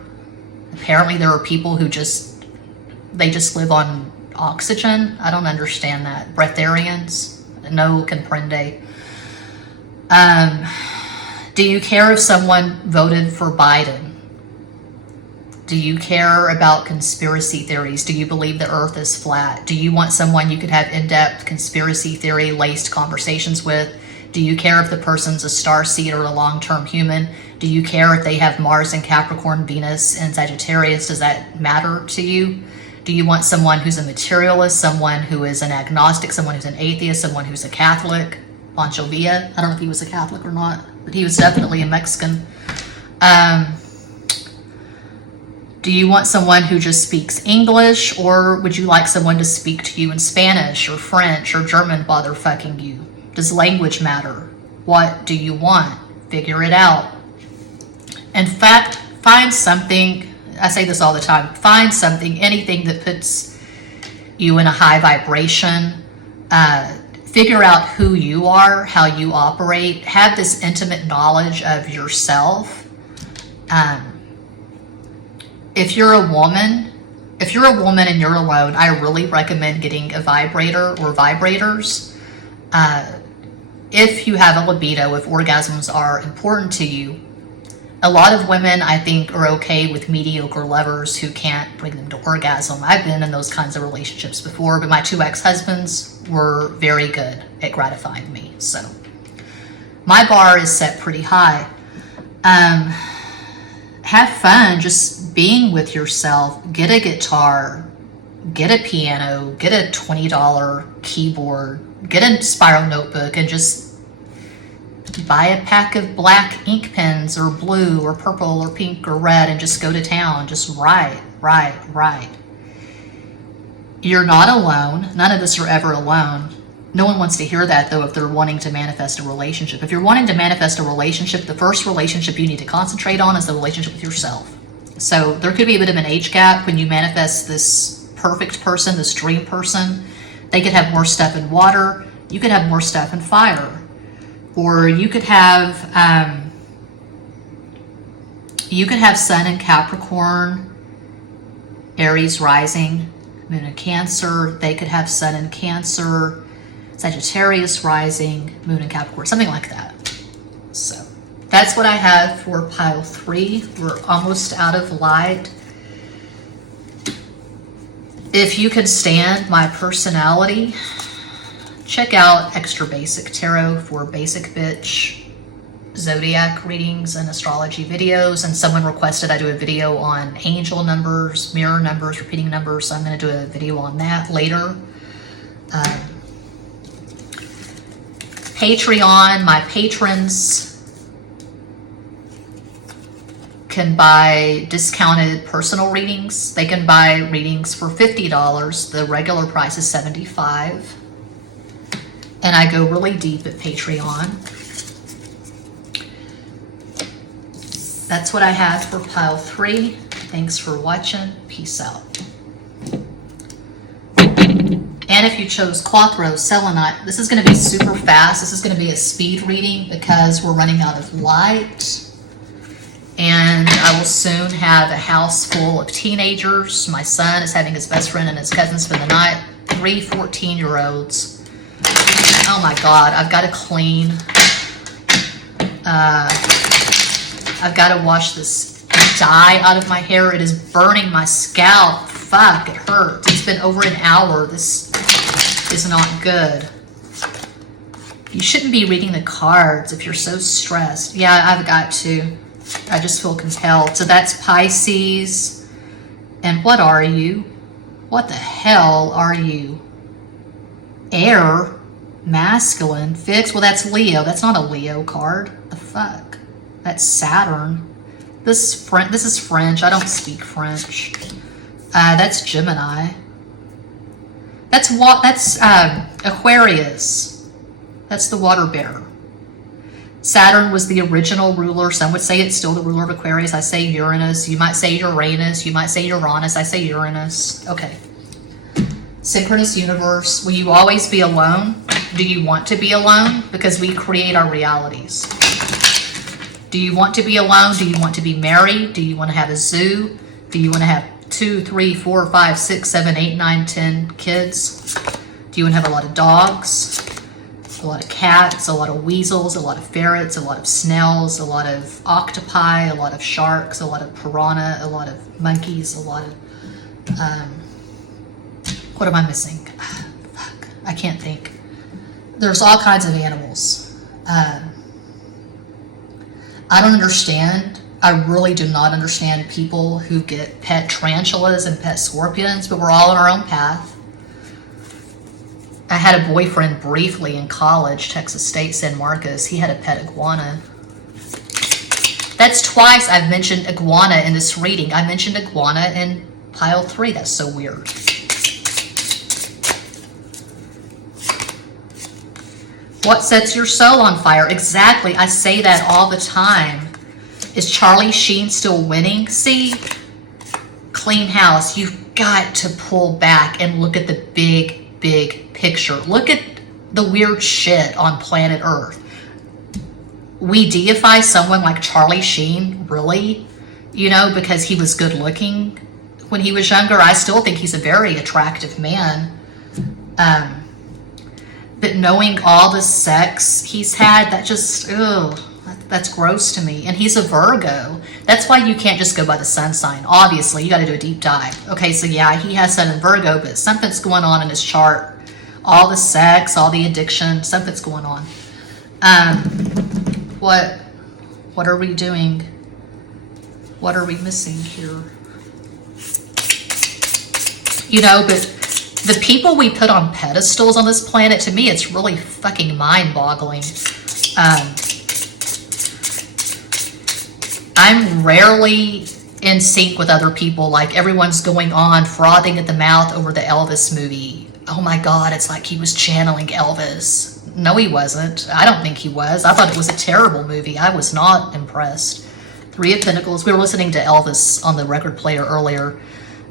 Apparently there are people who just live on oxygen. I don't understand that. Breatharians? No comprende. Do you care if someone voted for Biden? Do you care about conspiracy theories? Do you believe the earth is flat? Do you want someone you could have in-depth conspiracy theory laced conversations with? Do you care if the person's a starseed or a long-term human? Do you care if they have Mars in Capricorn, Venus in Sagittarius? Does that matter to you? Do you want someone who's a materialist, someone who is an agnostic, someone who's an atheist, someone who's a Catholic? Pancho Villa, I don't know if he was a Catholic or not, but he was definitely a Mexican. Do you want someone who just speaks English, or would you like someone to speak to you in Spanish or French or German while they're fucking you? Does language matter? What do you want? Figure it out. In fact, find something, I say this all the time, find something, anything that puts you in a high vibration. Figure out who you are, how you operate, have this intimate knowledge of yourself. If you're a woman and you're alone, I really recommend getting a vibrator or vibrators. If you have a libido, if orgasms are important to you. A lot of women, I think, are okay with mediocre lovers who can't bring them to orgasm. I've been in those kinds of relationships before, but my 2 ex-husbands were very good at gratifying me. So my bar is set pretty high. Have fun just being with yourself. Get a guitar, get a piano, get a $20 keyboard, get a spiral notebook, and just buy a pack of black ink pens or blue or purple or pink or red and just go to town. Just write. You're not alone. None of us are ever alone. No one wants to hear that, though, if they're wanting to manifest a relationship. If you're wanting to manifest a relationship, the first relationship you need to concentrate on is the relationship with yourself. So there could be a bit of an age gap when you manifest this perfect person, this dream person. They could have more stuff in water. You could have more stuff in fire. Or you could have Sun in Capricorn, Aries rising, Moon in Cancer. They could have Sun in Cancer, Sagittarius rising, Moon in Capricorn, something like that. So that's what I have for pile 3. We're almost out of light. If you can stand my personality, check out Extra Basic Tarot for basic bitch zodiac readings and astrology videos. And someone requested I do a video on angel numbers, mirror numbers, repeating numbers. So I'm going to do a video on that later. Patreon, my patrons can buy discounted personal readings. They can buy readings for $50. The regular price is $75. And I go really deep at Patreon. That's what I have for pile 3. Thanks for watching. Peace out. And if you chose cloth rose selenite, this is going to be super fast. This is going to be a speed reading because we're running out of light. And I will soon have a house full of teenagers. My son is having his best friend and his cousin spend the night. 3 14-year-olds. Oh my God, I've got to clean. I've got to wash this dye out of my hair. It is burning my scalp. Fuck, it hurts. It's been over an hour. This is not good. You shouldn't be reading the cards if you're so stressed. Yeah, I've got to. I just feel compelled. So that's Pisces. And what are you? What the hell are you? Air? Masculine, fixed. Well, that's Leo. That's not a Leo card. The fuck? That's Saturn. This is French. I don't speak French. That's Gemini. That's Aquarius. That's the water bearer. Saturn was the original ruler. Some would say it's still the ruler of Aquarius. I say Uranus. You might say Uranus. You might say Uranus. I say Uranus. Okay. Synchronous universe. Will you always be alone? Do you want to be alone? Because we create our realities. Do you want to be alone? Do you want to be married? Do you want to have a zoo? Do you want to have 2, 3, 4, 5, 6, 7, 8, 9, 10 kids? Do you want to have a lot of dogs? A lot of cats, a lot of weasels, a lot of ferrets, a lot of snails, a lot of octopi, a lot of sharks, a lot of piranha, a lot of monkeys, a lot of... what am I missing? Fuck, I can't think. There's all kinds of animals. I don't understand. I really do not understand people who get pet tarantulas and pet scorpions, but we're all on our own path. I had a boyfriend briefly in college, Texas State, San Marcos. He had a pet iguana. That's twice I've mentioned iguana in this reading. I mentioned iguana in pile 3. That's so weird. What sets your soul on fire? Exactly. I say that all the time. Is Charlie Sheen still winning? See, clean house, you've got to pull back and look at the big picture. Look at the weird shit on planet Earth. We deify someone like Charlie Sheen, really? You know, because he was good looking when he was younger. I still think he's a very attractive man. But knowing all the sex he's had, that just, ugh, that's gross to me. And he's a Virgo. That's why you can't just go by the sun sign. Obviously, you got to do a deep dive. Okay, so yeah, he has Sun in Virgo, but something's going on in his chart. All the sex, all the addiction, something's going on. What are we doing? What are we missing here? You know, but the people we put on pedestals on this planet, to me, it's really fucking mind-boggling. I'm rarely in sync with other people. Like, everyone's going on frothing at the mouth over the Elvis movie. Oh my God, it's like he was channeling Elvis. No, he wasn't. I don't think he was. I thought it was a terrible movie. I was not impressed. Three of Pentacles. We were listening to Elvis on the record player earlier.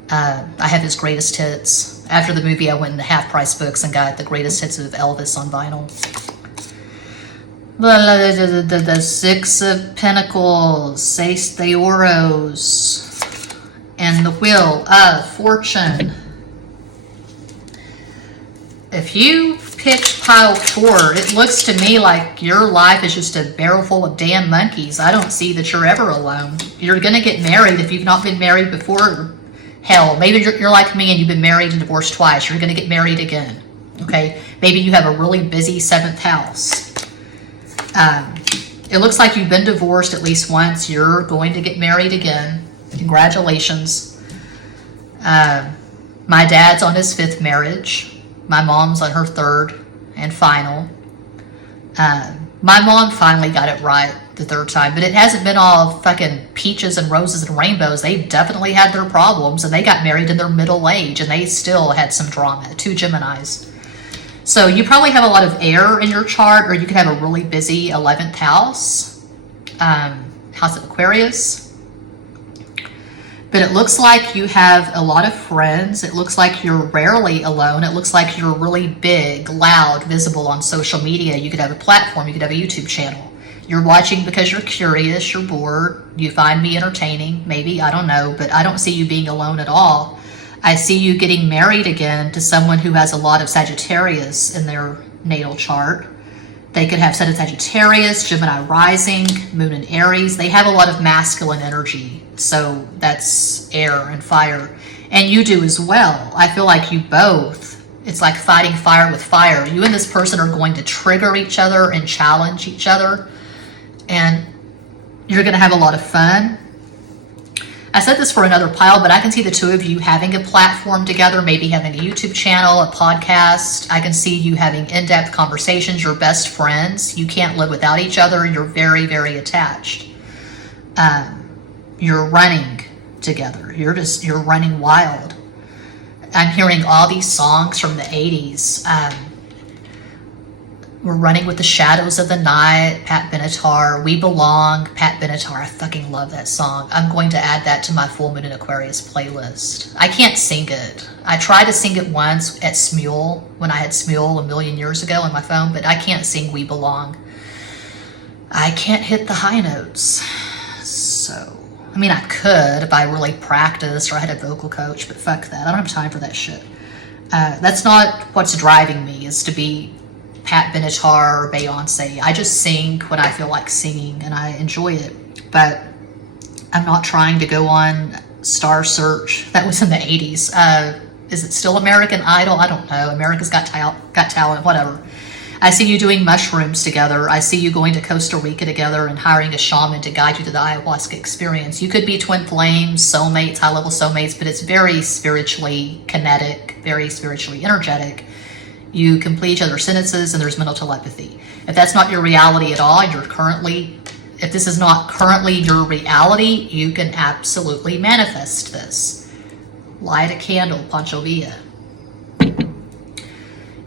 I have his greatest hits. After the movie, I went into Half Price Books and got the greatest hits of Elvis on vinyl. The Six of Pentacles, Seis de Oros, and the Wheel of Fortune. If you picked pile 4, it looks to me like your life is just a barrel full of damn monkeys. I don't see that you're ever alone. You're going to get married if you've not been married before. Hell, maybe you're like me and you've been married and divorced twice. You're going to get married again. Okay? Maybe you have a really busy 7th house. It looks like you've been divorced at least once. You're going to get married again. Congratulations. My dad's on his 5th marriage. My mom's on her 3rd and final. My mom finally got it right the 3rd time, but it hasn't been all fucking peaches and roses and rainbows. They've definitely had their problems, and they got married in their middle age, and they still had some drama. 2 Geminis. So you probably have a lot of air in your chart, or you could have a really busy 11th house, house of Aquarius. But it looks like you have a lot of friends. It looks like you're rarely alone. It looks like you're really big, loud, visible on social media. You could have a platform. You could have a YouTube channel. You're watching because you're curious, you're bored, you find me entertaining, maybe, I don't know, but I don't see you being alone at all. I see you getting married again to someone who has a lot of Sagittarius in their natal chart. They could have Sagittarius, Gemini rising, Moon in Aries. They have a lot of masculine energy, so that's air and fire. And you do as well. I feel like you both, it's like fighting fire with fire. You and this person are going to trigger each other and challenge each other. And you're going to have a lot of fun. I said this for another pile, but I can see the 2 of you having a platform together, maybe having a YouTube channel, a podcast. I can see you having in-depth conversations. You're best friends. You can't live without each other. You're very, very attached. You're running together. You're running wild. I'm hearing all these songs from the 80s. We're running with the shadows of the night, Pat Benatar. We belong, Pat Benatar. I fucking love that song. I'm going to add that to my Full Moon in Aquarius playlist. I can't sing it. I tried to sing it once at Smule, when I had Smule a million years ago on my phone, but I can't sing We Belong. I can't hit the high notes. So, I mean, I could if I really practiced or I had a vocal coach, but fuck that. I don't have time for that shit. That's not what's driving me, is to be Pat Benatar or Beyonce. I just sing when I feel like singing and I enjoy it. But I'm not trying to go on Star Search. That was in the 80s. Is it still American Idol? I don't know. America's Got Talent, whatever. I see you doing mushrooms together. I see you going to Costa Rica together and hiring a shaman to guide you to the ayahuasca experience. You could be twin flames, soulmates, high-level soulmates, but it's very spiritually kinetic, very spiritually energetic. You complete each other's sentences and there's mental telepathy. If that's not your reality at all, if this is not currently your reality, you can absolutely manifest this. Light a candle, Pancho Villa.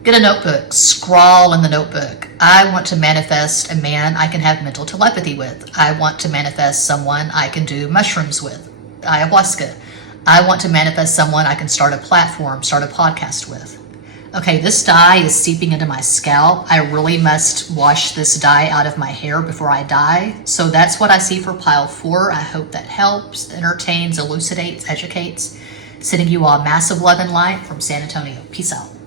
Get a notebook, scrawl in the notebook. I want to manifest a man I can have mental telepathy with. I want to manifest someone I can do mushrooms with, ayahuasca. I want to manifest someone I can start a platform, start a podcast with. Okay, this dye is seeping into my scalp. I really must wash this dye out of my hair before I die. So that's what I see for pile 4. I hope that helps, entertains, elucidates, educates. Sending you all massive love and light from San Antonio. Peace out.